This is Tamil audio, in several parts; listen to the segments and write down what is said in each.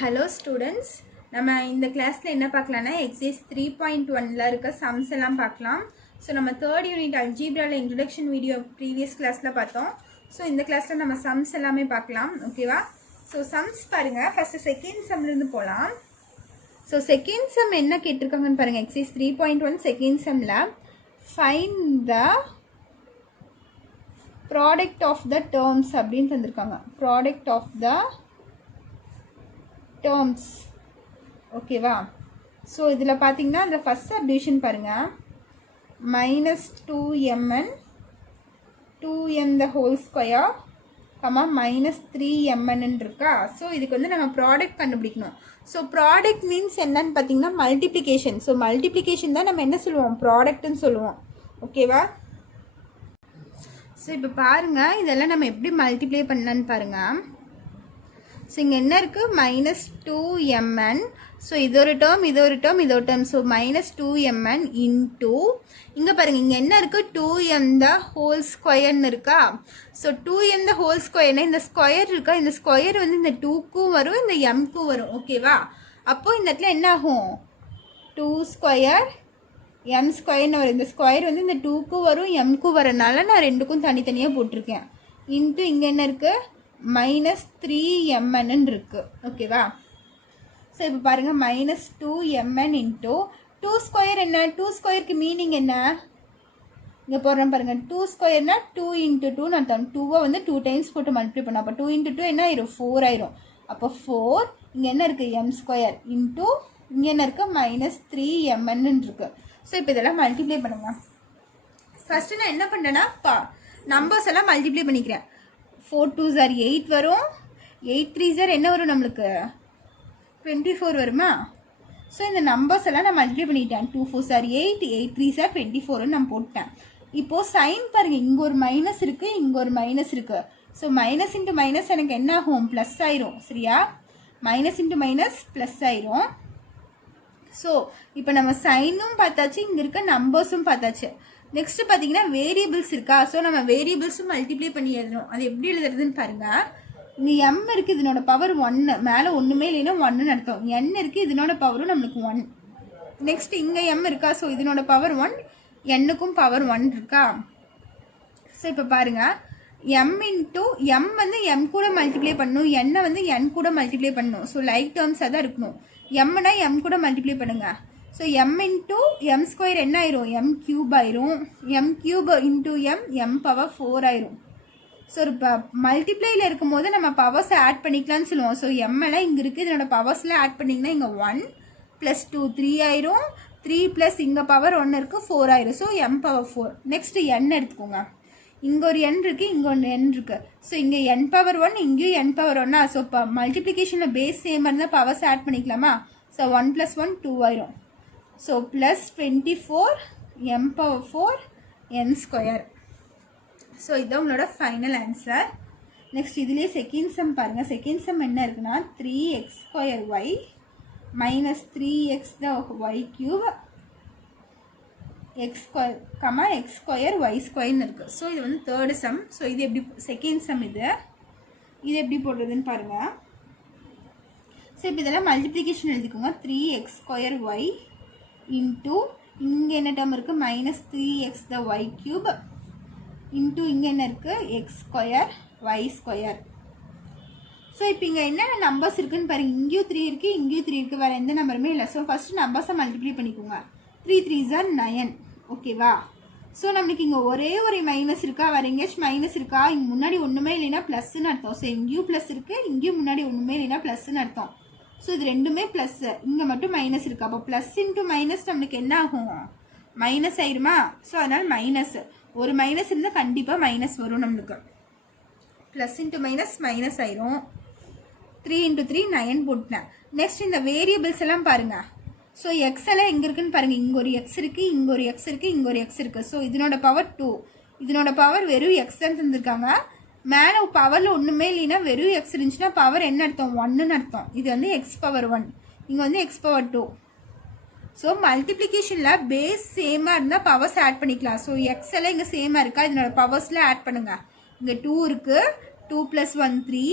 ஹலோ ஸ்டூடெண்ட்ஸ், நம்ம இந்த கிளாஸில் என்ன பார்க்கலான்னா எக்ஸைஸ் 3.1ல் இருக்க சம்ஸ் எல்லாம் பார்க்கலாம். ஸோ நம்ம தேர்ட் யூனிட் அல்ஜீப்ராவில் இன்ட்ரடக்ஷன் வீடியோ ப்ரீவியஸ் கிளாஸில் பார்த்தோம். ஸோ இந்த கிளாஸில் நம்ம சம்ஸ் எல்லாமே பார்க்கலாம். ஓகேவா? ஸோ சம்ஸ் பாருங்கள். ஃபஸ்ட்டு செகண்ட் சம்லேருந்து போகலாம். ஸோ செகண்ட் சம் என்ன கேட்டிருக்காங்கன்னு பாருங்கள். எக்ஸைஸ் 3.1 செகண்ட் சம்மில் find the product of the terms அப்படின்னு தந்திருக்காங்க. Product of the terms. ஓகேவா? ஸோ இதில் பார்த்தீங்கன்னா இந்த ஃபஸ்ட் சப்டிவிஷன் பாருங்கள். -2mn 2m the whole square -3mn இருக்கா. ஸோ இதுக்கு வந்து நம்ம ப்ராடக்ட் கண்டுபிடிக்கணும். ஸோ ப்ராடக்ட் மீன்ஸ் என்னன்னு பார்த்தீங்கன்னா மல்டிப்ளிகேஷன். ஸோ மல்டிப்ளிகேஷன் தான் நம்ம என்ன சொல்லுவோம், ப்ராடக்ட்னு சொல்லுவோம். ஓகேவா? ஸோ இப்போ பாருங்கள், இதெல்லாம் நம்ம எப்படி மல்டிப்ளை பண்ணலான்னு பாருங்கள். ஸோ இங்கே என்ன இருக்குது, -2mn. ஸோ இது ஒரு டேர்ம், இது ஒரு டேர்ம், இது ஒரு டேர்ம். ஸோ -2mn இன்டூ இங்கே பாருங்கள், இங்கே என்ன இருக்குது, 2m the whole ஸ்கொயர்னு இருக்கா. ஸோ 2m the whole ஸ்கொயர்னா இந்த ஸ்கொயர் இருக்கா, இந்த ஸ்கொயர் வந்து இந்த 2க்கும் வரும், இந்த mக்கும் வரும். ஓகேவா? அப்போது இந்த இடத்துல என்ன ஆகும், 2 ஸ்கொயர் m ஸ்கொயர்னு வரும். இந்த ஸ்கொயர் வந்து இந்த 2க்கும் வரும், mக்கும் வரனால நான் ரெண்டுக்கும் தனித்தனியாக போட்டிருக்கேன். இன்ட்டு இங்கே என்ன இருக்குது, -3mn இருக்குது. ஓகேவா? ஸோ இப்போ பாருங்கள், -2mn இன்ட்டு 2 ஸ்கொயர் என்ன, 2 ஸ்கொயருக்கு மீனிங் என்ன இங்கே போடுறேன் பாருங்கள். 2 ஸ்கொயர்னா 2 × 2 அர்த்தம். 2வை வந்து 2 டைம்ஸ் போட்டு மல்டிப்ளை பண்ணோம். அப்போ 2 × 2 என்ன ஆயிரும், 4 ஆயிரும். அப்போ 4 இங்கே என்ன இருக்குது, m ஸ்கொயர் இன்ட்டு இங்கே என்ன இருக்குது, -3mn இருக்குது. ஸோ இப்போ இதெல்லாம் மல்டிப்ளை பண்ணுங்க. ஃபஸ்ட்டு நான் என்ன பண்ணேன்னா நம்பர்ஸ் எல்லாம் மல்டிப்ளை பண்ணிக்கிறேன். 4 2s are 8 வரும், 8 3s are என்ன வரும், நம்மளுக்கு 24 வருமா. ஸோ இந்த நம்பர்ஸ் எல்லாம் நான் மல்டிப்ளை பண்ணிட்டேன். 2 4s are 8, 8 3s are 24 நான் போட்டேன். இப்போது சைன் பாருங்கள், இங்கே ஒரு மைனஸ் இருக்குது, இங்கே ஒரு மைனஸ் இருக்குது. ஸோ மைனஸ் இன்ட்டு மைனஸ் எனக்கு என்ன ஆகும், ப்ளஸ் ஆயிரும். சரியா? மைனஸ் இன்ட்டு மைனஸ் ப்ளஸ் ஆயிரும். ஸோ இப்போ நம்ம சைனும் பார்த்தாச்சு, இங்கே இருக்க நம்பர்ஸும் பார்த்தாச்சு. நெக்ஸ்ட்டு பார்த்தீங்கன்னா வேரியபிள்ஸ் இருக்கா. ஸோ நம்ம வேரியபிள்ஸும் மல்டிப்ளை பண்ணி எழுதணும். அது எப்படி எழுதுறதுன்னு பாருங்கள். இங்கே m இருக்குது, இதனோட பவர் 1. மேலே ஒன்றுமே இல்லைன்னா 1ன்னு அர்த்தம். n இருக்குது, இதனோட பவரும் நம்மளுக்கு 1. நெக்ஸ்ட் இங்கே m இருக்கா. ஸோ இதனோட பவர் 1, n-க்கும் பவர் 1 இருக்கா. ஸோ இப்போ பாருங்கள், m இன்ட்டு m வந்து m கூட மல்டிப்ளை பண்ணணும், n வந்து n கூட மல்டிப்ளை பண்ணணும். ஸோ லைக் டேர்ம்ஸாக தான் இருக்கணும். mனா m கூட மல்டிப்ளை பண்ணுங்கள். So m into m square என்ன ஆயிரும், m கியூப் ஆயிரும். m cube into m power 4 ஆயிரும். ஸோ இப்போ மல்டிப்ளையில் இருக்கும்போது நம்ம பவர்ஸை ஆட் பண்ணிக்கலாம்னு சொல்லுவோம். ஸோ m எல்லாம் இங்கே இருக்குது, இதனோட பவர்ஸில் ஆட் பண்ணிங்கன்னா இங்கே 1 + 2 3 ஆயிரும். 3 + இங்கே பவர் 1 இருக்குது, 4 ஆயிரும். So m power 4. Next n எடுத்துக்கோங்க. இங்கே ஒரு n இருக்குது, இங்கே ஒரு n இருக்குது. ஸோ இங்கே n பவர் 1, இங்கேயும் n பவர் 1. ஸோ இப்போ மல்டிப்ளிகேஷனில் பேஸ் சேமாக இருந்தால் பவர்ஸ் ஆட் பண்ணிக்கலாமா. ஸோ 1 + 1 2 ஆயிரும். So +24 m power 4 n square. So இதுதான் உங்களோட ஃபைனல் ஆன்சர். நெக்ஸ்ட் இதுலேயே செகண்ட் சம் பாருங்கள். செகண்ட் சம் என்ன இருக்குன்னா 3x² y -3x the y³ x² y² இருக்குது. ஸோ இது வந்து தேர்டு சம். ஸோ இது எப்படி, செகண்ட் சம் இது எப்படி போடுறதுன்னு பாருங்கள். ஸோ இப்போ இதெல்லாம் மல்டிப்ளிகேஷன் எழுதிக்கோங்க. 3x² y இன்ட்டு இங்கே என்ன டேர்ம் இருக்குது, -3x the y³ இன்ட்டு இங்கே என்ன இருக்குது, x² y². ஸோ இப்போ இங்கே என்னென்ன நம்பர்ஸ் இருக்குதுன்னு பாருங்கள். இங்கேயும் 3 இருக்குது, இங்கேயும் 3 இருக்குது, வேறு எந்த நம்பருமே இல்லை. ஸோ ஃபஸ்ட்டு நம்பர்ஸை மல்டிப்ளை பண்ணிக்கோங்க. 3 3s are 9. ஓகேவா? ஸோ நம்மளுக்கு இங்கே ஒரே ஒரு மைனஸ் இருக்கா, வேறு எங்கேயாச்சும் மைனஸ் இருக்கா, இங்கே முன்னாடி ஒன்றுமே இல்லைன்னா ப்ளஸ்ன்னு அர்த்தம். ஸோ இங்கேயும் ப்ளஸ் இருக்குது, இங்கேயும் முன்னாடி ஒன்றுமே இல்லைன்னா ப்ளஸ்ன்னு அர்த்தம். ஸோ இது ரெண்டுமே ப்ளஸ்ஸு, இங்கே மட்டும் மைனஸ் இருக்குது. அப்போ ப்ளஸ் இன்ட்டு மைனஸ் நம்மளுக்கு என்ன ஆகும், மைனஸ் ஆயிருமா. ஸோ அதனால் மைனஸ், ஒரு மைனஸ் இருந்தால் கண்டிப்பாக மைனஸ் வரும் நம்மளுக்கு. ப்ளஸ் இன்ட்டு மைனஸ் மைனஸ் ஆயிரும். 3 × 3 9 போட்டேன். நெக்ஸ்ட் இந்த வேரியபிள்ஸ் எல்லாம் பாருங்கள். ஸோ எக்ஸ் எல்லாம் எங்கே இருக்குதுன்னு பாருங்கள். இங்கே ஒரு எக்ஸ் இருக்குது, இங்கே ஒரு எக்ஸ் இருக்குது, இங்கே ஒரு எக்ஸ் இருக்குது. ஸோ இதனோட பவர் 2, இதனோட பவர் வெறும் எக்ஸ் தான் தந்துருக்காங்க. மேலே பவரில் ஒன்றுமே இல்லைன்னா வெறும் எக்ஸ் இருந்துச்சுன்னா பவர் என்ன அர்த்தம், 1ன்னு அர்த்தம். இது வந்து எக்ஸ் பவர் 1, இங்கே வந்து எக்ஸ் பவர் 2. ஸோ மல்டிப்ளிகேஷனில் பேஸ் சேமாக இருந்தால் பவர்ஸ் ஆட் பண்ணிக்கலாம். ஸோ எக்ஸ் எல்லாம் இங்கே சேமாக இருக்கா, இதனோட பவர்ஸில் ஆட் பண்ணுங்கள். இங்கே 2 இருக்குது, 2 + 1 3,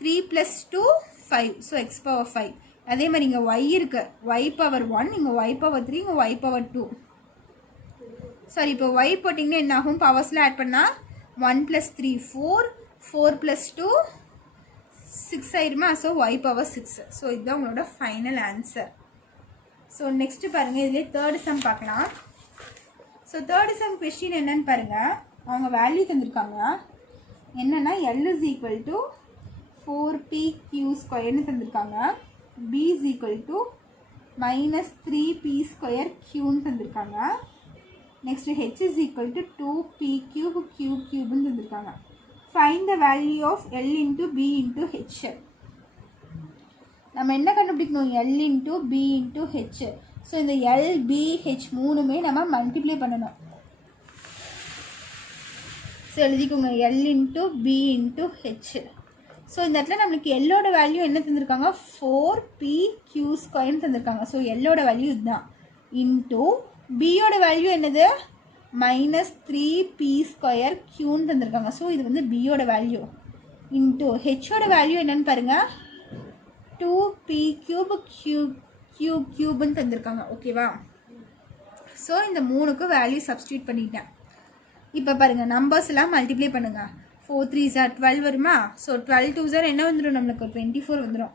3 + 2 5. So X power 5. அதே மாதிரி இங்கே ஒய் இருக்குது, ஒய் பவர் 1, இங்கே ஒய் பவர் 3, இங்கே ஒய் பவர் 2. சாரி, இப்போ ஒய் போட்டிங்கன்னா என்ன ஆகும்? பவர்ஸில் ஆட் பண்ணால் 1 + 3 4, 4 + 2 6 ஆயிருமா? So Y power 6. ஸோ இதுதான் உங்களோட ஃபைனல் ஆன்சர். ஸோ நெக்ஸ்ட்டு பாருங்கள், இதிலே தேர்டு சம் பார்க்கலாம். ஸோ தேர்டு சம் கொஸ்டின் என்னன்னு பாருங்கள். அவங்க வேல்யூ தந்திருக்காங்க. என்னென்னா L = 4pq² தந்திருக்காங்க. B = -3p²q தந்திருக்காங்க. நெக்ஸ்ட் H = 2p³ தந்திருக்காங்க. Find the value of L × B × H. நம்ம என்ன கண்டுபிடிக்கணும்? L × B × H. ஸோ இந்த L, B, H மூணுமே நம்ம மல்டிப்ளை பண்ணணும். ஸோ எழுதிக்கோங்க L × B × H. ஸோ இந்த இடத்துல நம்மளுக்கு எல்லோட வேல்யூ என்ன தந்திருக்காங்க? 4pq² தந்திருக்காங்க. ஸோ எல்லோட வேல்யூ இதுதான். இன்ட்டு பியோட வேல்யூ என்னது? -3p²q தந்திருக்காங்க. ஸோ இது வந்து பியோட வேல்யூ. இன்ட்டு ஹெச்சோட வேல்யூ என்னன்னு பாருங்கள், 2p³ தந்திருக்காங்க. ஓகேவா? ஸோ இந்த மூணுக்கு வேல்யூ சப்ஸ்டியூட் பண்ணிட்டேன். இப்போ பாருங்கள், நம்பர்ஸ் எல்லாம் மல்டிப்ளை பண்ணுங்கள். 4 3s are 12 வருமா? ஸோ 12 2s are என்ன வந்துடும்? நம்மளுக்கு 24 வந்துடும்.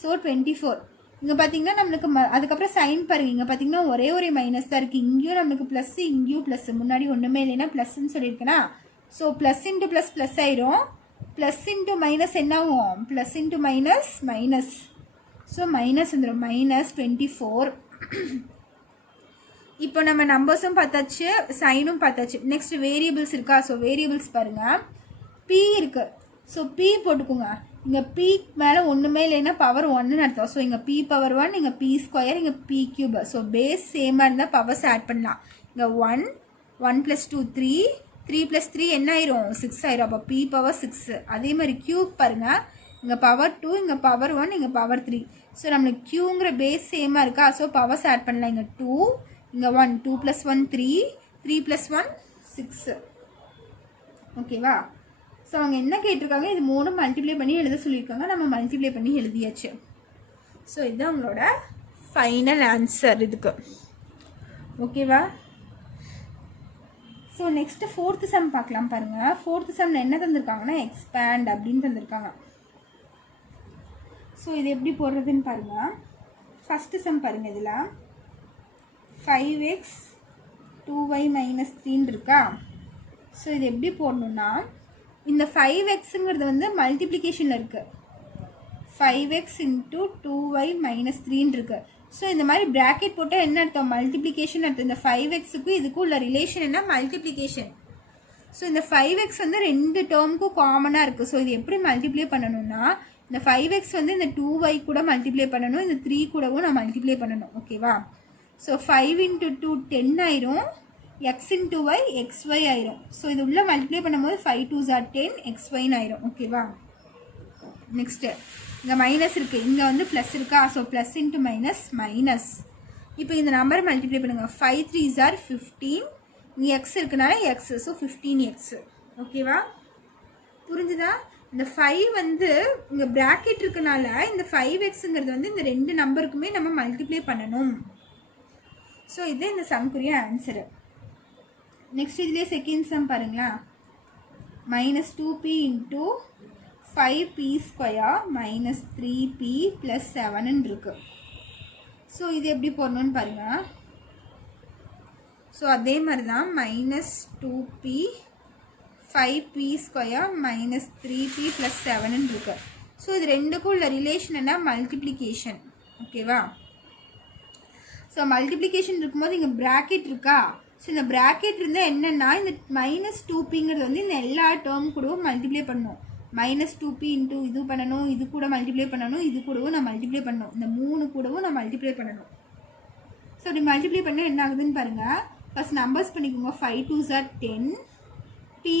ஸோ 24. இங்கே பார்த்தீங்கன்னா நம்மளுக்கு அதுக்கப்புறம் சைன் பாருங்கள். இங்கே பார்த்தீங்கன்னா ஒரே ஒரு மைனஸ் தான் இருக்குது. இங்கேயும் நம்மளுக்கு ப்ளஸ், இங்கேயும் ப்ளஸ். முன்னாடி ஒன்றுமே இல்லைன்னா ப்ளஸ்ன்னு சொல்லியிருக்கேன்னா, so plus into plus plus ஆயிரும். ப்ளஸ் இன்ட்டு மைனஸ் என்ன ஆகும்? Plus into minus minus. So minus வந்துடும். -24. இப்போ நம்ம நம்பர்ஸும் பார்த்தாச்சு, சைனும் பார்த்தாச்சு. நெக்ஸ்ட் வேரியபிள்ஸ் இருக்கா? ஸோ வேரியபிள்ஸ் பாருங்கள். பி இருக்குது. ஸோ பி போட்டுக்கோங்க. இங்கே பி மேலே ஒன்றுமே இல்லைன்னா பவர் 1ன்னு அர்த்தம். ஸோ இங்கே p பவர் 1, இங்கே p², இங்கே p³. ஸோ பேஸ் சேமாக இருந்தால் பவர்ஸ் ஆட் பண்ணலாம். இங்கே 1 + 2 3, 3 + 3 என்ன ஆயிரும்? 6 ஆயிரும். அப்போ p பவர் 6. அதே மாதிரி க்யூப் பாருங்கள். இங்கே பவர் 2, இங்கே பவர் 1, இங்கே பவர் 3. ஸோ நம்மளுக்கு க்யூங்கிற பேஸ் சேமாக இருக்கா? ஸோ பவர்ஸ் ஆட் பண்ணலாம். இங்கே 2, இங்கே 1, 2 + 1 3, 3 + 1 6. ஓகேவா? ஸோ அவங்க என்ன கேட்டிருக்காங்க? இது மூணும் மல்டிப்ளை பண்ணி எழுத சொல்லியிருக்காங்க. நம்ம மல்டிப்ளை பண்ணி எழுதியாச்சு. ஸோ இதுதான் உங்களோட ஃபைனல் ஆன்சர் இதுக்கு. ஓகேவா? ஸோ நெக்ஸ்ட்டு ஃபோர்த்து சம் பார்க்கலாம் பாருங்கள். ஃபோர்த்து சம்மில் என்ன தந்திருக்காங்கன்னா எக்ஸ்பேண்ட் அப்படின்னு தந்திருக்காங்க. ஸோ இது எப்படி போடுறதுன்னு பாருங்கள். ஃபஸ்ட்டு சம் பாருங்கள். இதில் 5x 2y - 3 இருக்கா? ஸோ இது எப்படி போடணுன்னா, இந்த 5xங்கிறது வந்து மல்டிப்ளிகேஷனில் இருக்குது. 5x × 2y - 3 இருக்குது. ஸோ இந்த மாதிரி ப்ராக்கெட் போட்டால் என்ன அர்த்தம்? மல்டிப்ளிகேஷன் அர்த்தம். இந்த 5xக்கும் இதுக்கும் உள்ள ரிலேஷன் என்ன? மல்டிப்ளிகேஷன். ஸோ இந்த 5x வந்து ரெண்டு டேர்முக்கும் காமனாக இருக்குது. ஸோ இது எப்படி மல்டிப்ளை பண்ணணும்னா, இந்த 5x வந்து இந்த 2y கூட மல்டிப்ளை பண்ணணும், இந்த 3 கூடவும் நான் மல்டிப்ளை பண்ணணும். ஓகேவா? ஸோ 5 × 2 10 ஆயிரும். x × y xy ஆயிரும். ஸோ இது உள்ள மல்டிப்ளை பண்ணும்போது 5 2s are 10 xyன்னு ஆயிரும். ஓகேவா? நெக்ஸ்ட்டு இங்கே மைனஸ் இருக்குது, இங்கே வந்து ப்ளஸ் இருக்கா? So plus into minus minus. இப்போ இந்த நம்பரை மல்டிப்ளை பண்ணுங்கள். 5 3s are 15, இங்கே எக்ஸ் இருக்குனால எக்ஸ். So 15x. ஓகேவா? புரிஞ்சுதா? இந்த 5 வந்து இங்கே ப்ராக்கெட் இருக்கனால இந்த 5xங்கிறது வந்து இந்த ரெண்டு நம்பருக்குமே நம்ம மல்டிப்ளை பண்ணணும். ஸோ இது இந்த சம்க்குரிய ஆன்சரு. நெக்ஸ்ட் இதுலேயே செகண்ட் சம் பாருங்களா. -2p × 5p² - 3p + 7 இருக்கு. ஸோ இது எப்படி போடணும்னு பாருங்கள். ஸோ அதே மாதிரி தான் -2p 5p² - 3p + 7 இருக்கு. ஸோ இது ரெண்டுக்கும் உள்ள ரிலேஷன் என்ன? மல்டிப்ளிகேஷன். ஓகேவா? ஸோ மல்டிப்ளிகேஷன் இருக்கும்போது இங்கே ப்ராக்கெட் இருக்கா? ஸோ இந்த ப்ராக்கெட் இருந்தால் என்னென்னா, இந்த -2pங்கிறது வந்து இந்த எல்லா டேர்ம் கூடவும் மல்டிப்ளை பண்ணணும். -2p × இது பண்ணணும், இது கூட மல்டிப்ளை பண்ணணும், இது கூடவும் நான் மல்டிப்ளை பண்ணணும், இந்த 3 கூடவும் நான் மல்டிப்ளை பண்ணணும். ஸோ அப்படி மல்டிப்ளை பண்ணால் என்ன ஆகுதுன்னு பாருங்கள். ஃபஸ்ட் நம்பர்ஸ் பண்ணிக்கோங்க. 5 2s are 10, p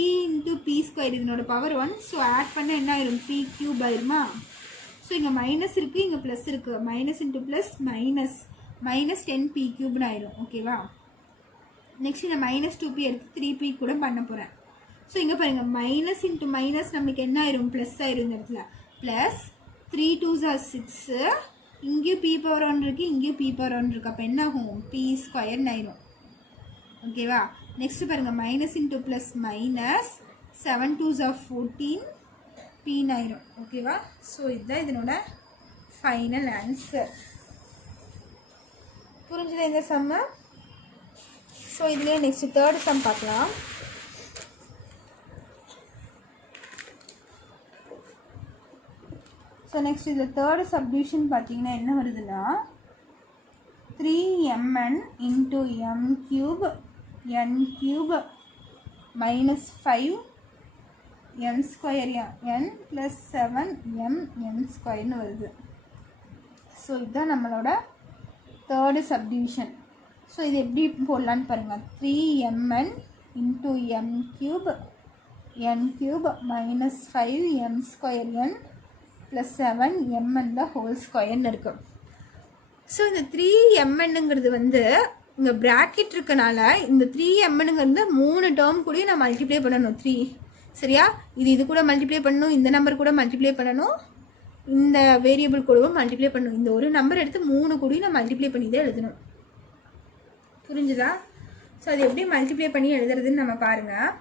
× p² இதனோட பவர் 1. ஸோ ஆட் பண்ண என்ன ஆயிரும்? p³ ஆயிருமா? ஸோ இங்கே மைனஸ் இருக்குது, இங்கே ப்ளஸ் இருக்குது. Minus into plus minus, -10p³ ஆயிரும். ஓகேவா? நெக்ஸ்ட் இந்த -2p எடுத்து 3p கூட பண்ண போகிறேன். ஸோ இங்கே பாருங்கள், மைனஸ் இன்ட்டு மைனஸ் நம்மளுக்கு என்ன ஆயிரும்? ப்ளஸ் ஆயிரும். இந்த இடத்துல ப்ளஸ் 3 2s are 6. இங்கேயும் p பவர் 1 இருக்குது, இங்கேயும் p பவர் 1 இருக்குது. அப்போ என்ன ஆகும்? p ஸ்கொயர்னு ஆயிரும். ஓகேவா? நெக்ஸ்ட் பாருங்கள், minus into plus minus 7 2s are 14 p ஆயிரும். ஓகேவா? ஸோ இதுதான் இதனோட ஃபைனல் ஆன்சர். புரிஞ்சுதா இந்த சம்ம? ஸோ இதுலேயே நெக்ஸ்ட் தேர்ட் சம் பார்க்கலாம். ஸோ நெக்ஸ்ட் இந்த தேர்டு சப்டிவிஷன் பார்த்தீங்கன்னா என்ன வருதுன்னா 3mn into m cube n cube minus 5 n square n plus 7m n ஸ்கொயர்னு வருது. ஸோ இதுதான் நம்மளோட தேர்டு சப்டிவிஷன். ஸோ இது எப்படி போடலான்னு பாருங்கள். 3mn into m cube n cube minus 5m square n plus 7mn the whole ஸ்கொயர்னு இருக்கும். ஸோ இந்த 3mnங்கிறது வந்து இங்கே ப்ராக்கெட் இருக்கனால இந்த 3mnங்கிறது 3 டேர்ம் கூட நான் மல்டிப்ளை பண்ணணும். 3 சரியா? இது கூட மல்டிப்ளை பண்ணணும், இந்த நம்பர் கூட மல்டிப்ளை பண்ணணும், இந்த வேரியபிள் கூடவும் மல்டிப்ளை பண்ணணும். இந்த ஒரு நம்பர் எடுத்து 3 கூட நான் மல்டிப்ளை பண்ணி தான் எழுதணும். புரிஞ்சுதா? ஸோ அது எப்படி மல்டிப்ளை பண்ணி எழுதுறதுன்னு நம்ம பாருங்கள்.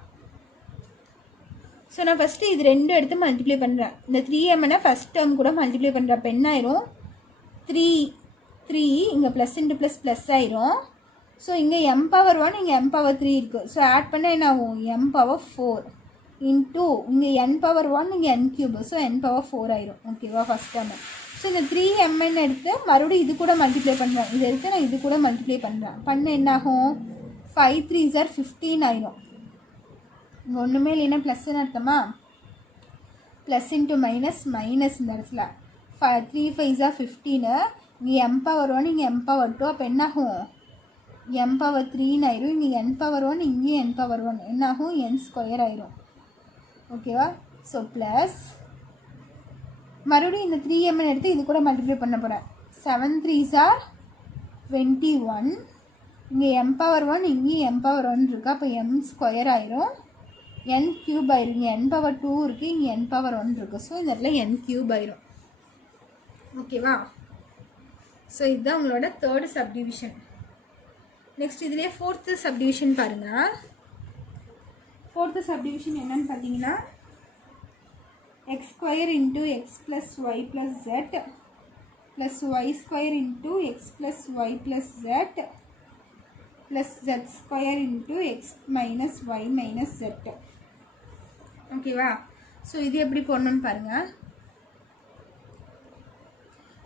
ஸோ நான் ஃபஸ்ட்டு இது 2 எடுத்து மல்டிப்ளை பண்ணுறேன். இந்த 3mனை ஃபஸ்ட் டேர்ம் கூட மல்டிப்ளை பண்ணுறேன். அப்போ என்ன ஆயிரும்? 3 இங்கே ப்ளஸ் இன்ட்டு ப்ளஸ் ப்ளஸ் ஆயிரும். ஸோ இங்கே m பவர் 1 இங்கே m பவர் 3 இருக்குது. ஸோ ஆட் பண்ண என்ன ஆகும்? m பவர் 4 இன்ட்டு இங்கே n பவர் 1 இங்கே n cube. So n power 4 ஆயிரும். ஓகேவா? First term. ஸோ இந்த 3mn எடுத்து மறுபடியும் இது கூட மல்டிப்ளை பண்ணுறேன். இதை எடுத்து நான் இது கூட மல்டிப்ளை பண்ணுறேன். பண்ண என்ன ஆகும்? 5 3s are 15 ஆயிரும். இங்கே ஒன்றுமே இல்லைன்னா ப்ளஸ்ன்னு அர்த்தமா? ப்ளஸ் இன்ட்டு மைனஸ் மைனஸ் இந்த இடத்துல 3 5s are 15. இங்கே m பவர் 1 இங்கே m பவர் 2. அப்போ என்னாகும்? m பவர் 3 ஆயிரும். இங்கே n பவர் 1 இங்கேயும் n பவர் 1 என்னாகும்? n ஸ்கொயர் ஆயிரும். ஓகேவா? ஸோ ப்ளஸ் மறுபடியும் இந்த 3mn எடுத்து இது கூட மல்டிப்ளை பண்ண போகிறேன். 7 3s are 21. இங்கே m பவர் 1 இங்கேயும் m பவர் 1 இருக்குது. அப்போ m ஸ்கொயர் ஆயிரும். n கியூப் ஆயிரும். இங்கே n பவர் 2 இருக்குது, இங்கே n பவர் 1 இருக்குது. ஸோ இந்த இடத்துல n கியூப் ஆயிரும். ஓகேவா? ஸோ இதுதான் உங்களோட தேர்டு சப்டிவிஷன். நெக்ஸ்ட் இதுலேயே ஃபோர்த்து சப்டிவிஷன் பாருங்கள். ஃபோர்த்து சப்டிவிஷன் என்னன்னு பார்த்தீங்கன்னா x square into X plus Y plus Z plus Y square into X plus Y plus Z plus Z square into X minus Y minus Z. ஓகேவா? ஸோ இது எப்படி போடணும்னு பாருங்கள்.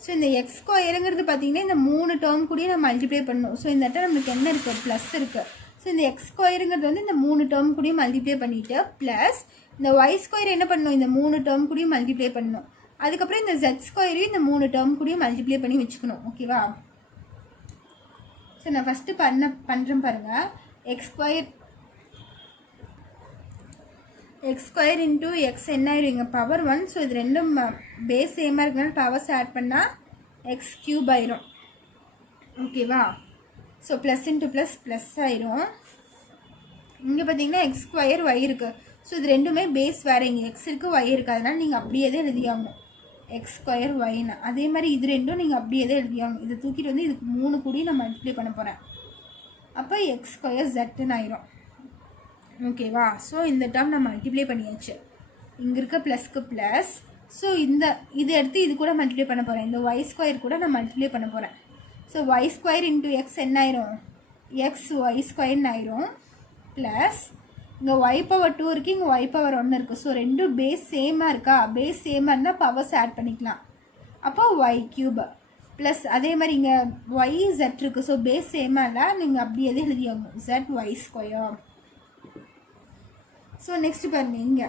ஸோ இந்த எக்ஸ் ஸ்கொயருங்கிறது பார்த்தீங்கன்னா இந்த 3 டேர்ம் கூட நம்ம மல்டிப்ளை பண்ணணும். ஸோ இந்த இடத்துல நம்மளுக்கு என்ன இருக்குது? ப்ளஸ் இருக்குது. ஸோ இந்த எக்ஸ் ஸ்கொயருங்கிறது வந்து இந்த 3 டேர்ம் கூடயும் மல்டிப்ளை பண்ணிவிட்டு ப்ளஸ் இந்த ஒய் ஸ்கொயர் என்ன பண்ணணும்? இந்த 3 டேர்ம் கூடயும் மல்டிப்ளை பண்ணணும். அதுக்கப்புறம் இந்த ஜெட் ஸ்கொயரையும் இந்த 3 டேர்ம் கூடயும் மல்டிப்ளை பண்ணி வச்சுக்கணும். ஓகேவா? ஸோ நான் ஃபஸ்ட்டு பண்ணுறேன் பாருங்கள். எக்ஸ் ஸ்கொயர் இன்ட்டு எக்ஸ் என்ன ஆயிரும்? இங்கே பவர் 1. ஸோ இது ரெண்டும் பேஸ் சேமாக இருக்கனால பவர்ஸ் ஆட் பண்ணால் எக்ஸ் கியூப் ஆயிரும். ஓகேவா? So plus into plus plus ஆயிரும். இங்கே பார்த்தீங்கன்னா எக்ஸ் ஸ்கொயர் ஒய் இருக்குது. ஸோ இது ரெண்டுமே பேஸ் வேறு. இங்கே எக்ஸ் இருக்குது ஒய் இருக்குது. அதனால் நீங்கள் அப்படியே தான் எழுதியாகணும். எக்ஸ் ஸ்கொயர் ஒய்னா அதே மாதிரி இது ரெண்டும் நீங்கள் அப்படியே தான் எழுதியாகணும். இதை தூக்கிட்டு வந்து இதுக்கு 3 கூடி நான் மல்டிப்ளை பண்ண போகிறேன். அப்போ எக்ஸ் ஸ்கொயர் ஜெட்டுன்னு ஆயிரும். ஓகேவா? ஸோ இந்த டேர்ம் நான் மல்டிப்ளை பண்ணியாச்சு. இங்கே இருக்க ப்ளஸ்க்கு ப்ளஸ். ஸோ இது எடுத்து இது கூட மல்டிப்ளை பண்ண போகிறேன். இந்த ஒய் ஸ்கொயர் கூட நான் மல்டிப்ளை பண்ண போகிறேன். So Y square into X என்ன ஆயிரும்? எக்ஸ் ஒய் ஸ்கொயர்னு ஆயிரும். ப்ளஸ் இங்கே ஒய் பவர் 2 இருக்குது, இங்கே ஒய் பவர் 1 இருக்குது. ஸோ ரெண்டும் பேஸ் சேமாக இருக்கா? பேஸ் சேமாக இருந்தால் பவர்ஸ் ஆட் பண்ணிக்கலாம். அப்போ ஒய் கியூப் ப்ளஸ் அதே மாதிரி இங்கே ஒய் ஜெட் இருக்குது. ஸோ பேஸ் சேமாக இல்லை, நீங்கள் அப்படியே எது எழுதியாகணும்? Z Y square. So next பாருங்கள், இங்கே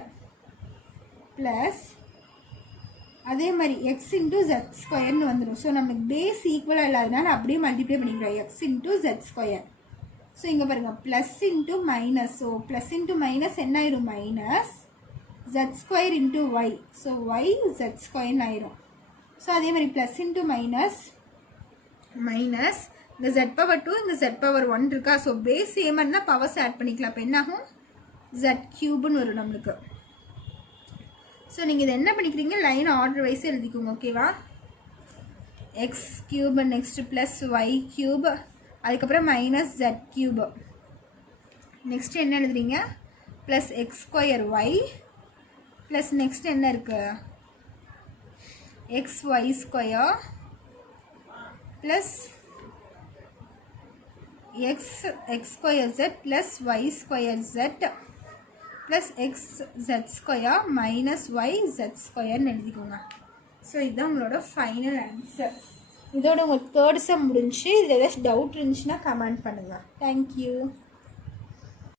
ப்ளஸ் அதே மாதிரி எக்ஸ் இன்ட்டு ஜெட் ஸ்கொயர்னு வந்துடும். ஸோ நமக்கு பேஸ் ஈக்குவலாக இல்லாதனால அப்படியே மல்டிப்ளை பண்ணிக்கிறோம். X into Z square. So இங்கே பாருங்கள் plus into minus. So plus into minus என்ன ஆயிரும்? Minus Z square into Y. So Y Z ஸ்கொயர்னு ஆயிரும். ஸோ அதே மாதிரி ப்ளஸ் இன்ட்டு மைனஸ் மைனஸ் இந்த ஜெட் பவர் 2 இந்த ஜெட் பவர் 1 இருக்கா? ஸோ பேஸ் சேமாக இருந்தால் பவர்ஸ் ஆட் பண்ணிக்கலாம். அப்போ என்னாகும்? ஜெட் கியூப்னு வரும் நம்மளுக்கு. ஸோ நீங்கள் இதை என்ன பண்ணிக்கிறீங்க, லைன் ஆர்டர் வைஸ் எழுதிக்கோங்க. ஓகேவா? X cube next plus Y cube, அதுக்கப்புறம் மைனஸ் ஜெட் கியூப். நெக்ஸ்ட்டு என்ன எழுதுறீங்க, plus X square Y plus next என்ன இருக்குது, X Y square plus X square Z plus Y square Z plus X Z square minus Y Z ஸ்கொயர்னு எழுதிக்கோங்க. ஸோ இதுதான் உங்களோட ஃபைனல் ஆன்சர். இதோட உங்களுக்கு தேர்ட் சம் முடிஞ்சு. இதில் ஏதாச்சும் டவுட் இருந்துச்சுன்னா கமெண்ட் பண்ணுங்கள். தேங்க்யூ.